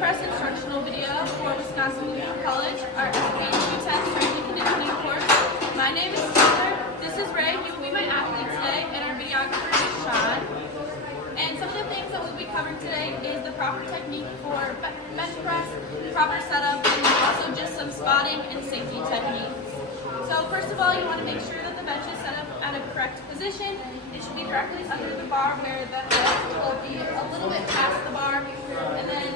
press instructional video for Wisconsin Community College, our SP210 Strength and Conditioning course. My name is Taylor. This is Ray. He will be my athlete today, and our videographer is Sean. And some of the things that we'll be covering today is the proper technique for bench press, proper setup, and also just some spotting and safety techniques. So first of all, you want to make sure that the bench is set up at a correct position. It should be directly under the bar where the head will be a little bit past the bar. And then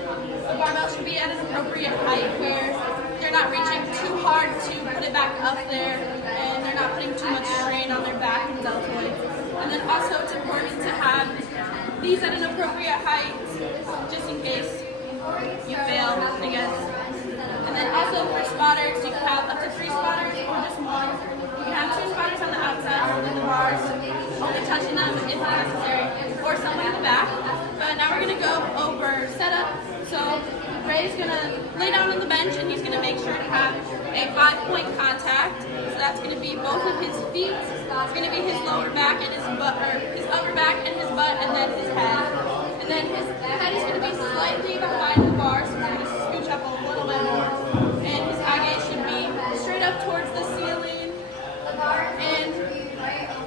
the barbell should be at an appropriate height where they're not reaching too hard to put it back up there and they're not putting too much strain on their back and deltoids. And then also it's important to have these at an appropriate height just in case you fail, I guess. And then also for spotters, you can have up to 3 spotters or just 1. You can have 2 spotters on the outside holding the bars, only touching them if necessary, or someone in the back. But now we're going to go over setup. So Ray's going to lay down on the bench and he's going to make sure to have a 5-point contact. So that's going to be both of his feet. It's going to be his lower back and his butt, or his upper back and his butt, and then his head. And then his head is going to be slightly behind the bar, so we're going to scooch up a little bit more. And his eye gaze should be straight up towards the ceiling. And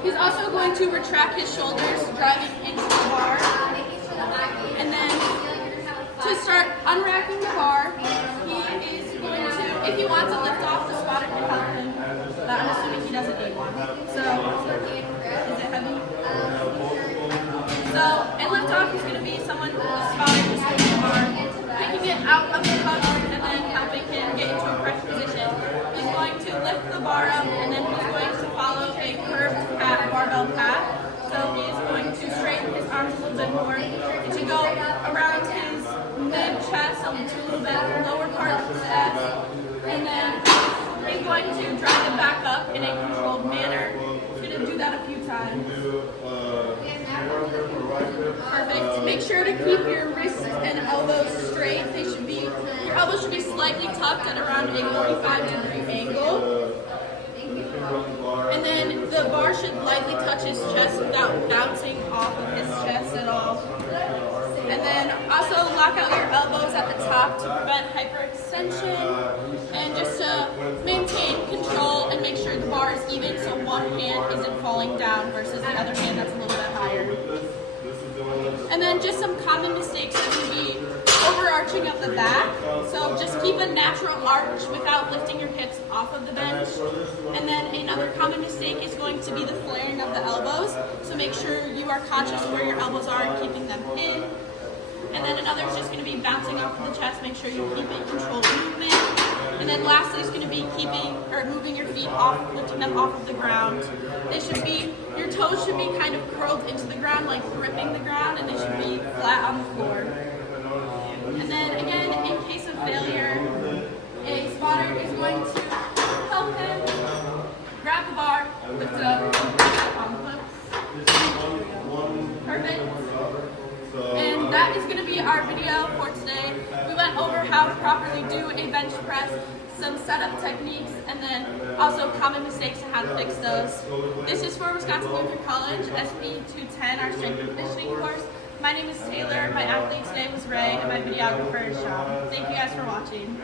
he's also going to retract his shoulders, driving into the bar. And then to start unracking the bar, he is going to, if he wants to lift off, the spotter can help him. But I'm assuming he doesn't need one. So, is it heavy? So, and lift off is going to be someone, the spotter, just holding the bar, picking it out of the cup, and then helping him get into a correct position. He's going to lift the bar up, and then he's going to follow a curved barbell path. So he's going to straighten his arms a little bit more. It should go around his mid-chest to a little bit lower part of the chest. And then he's going to drive it back up in a controlled manner. He's going to do that a few times. Perfect. Make sure to keep your wrists and elbows straight. Your elbows should be slightly tucked at around a 45-degree angle. And then the bar should lightly touch his chest without bouncing off of his chest at all. And then also lock out your elbows at the top to prevent hyperextension and just to maintain control and make sure the bar is even so one hand isn't falling down versus the other hand that's a little bit higher. And then just some common mistakes that would be overarching of the back. So just keep a natural arch without lifting your hips off of the bench. And then another common mistake is going to be the flaring of the elbows. So make sure you are conscious where your elbows are and keeping them in. And then another is just going to be bouncing off of the chest. Make sure you keep it controlled movement. And then lastly is going to be moving your feet off, lifting them off of the ground. Your toes should be kind of curled into the ground, like gripping the ground, and they should be flat on the floor. And then again, in case of failure, a spotter is going to help him grab the bar, lift it up, and grab it on the hooks. Perfect. And that is going to be our video for today. We went over how to properly do a bench press, some setup techniques, and then also common mistakes and how to fix those. This is for Wisconsin Community College, SP210, our Strength and Conditioning course. My name is Taylor, my athlete today was Ray, and my videographer is Sean. Thank you guys for watching.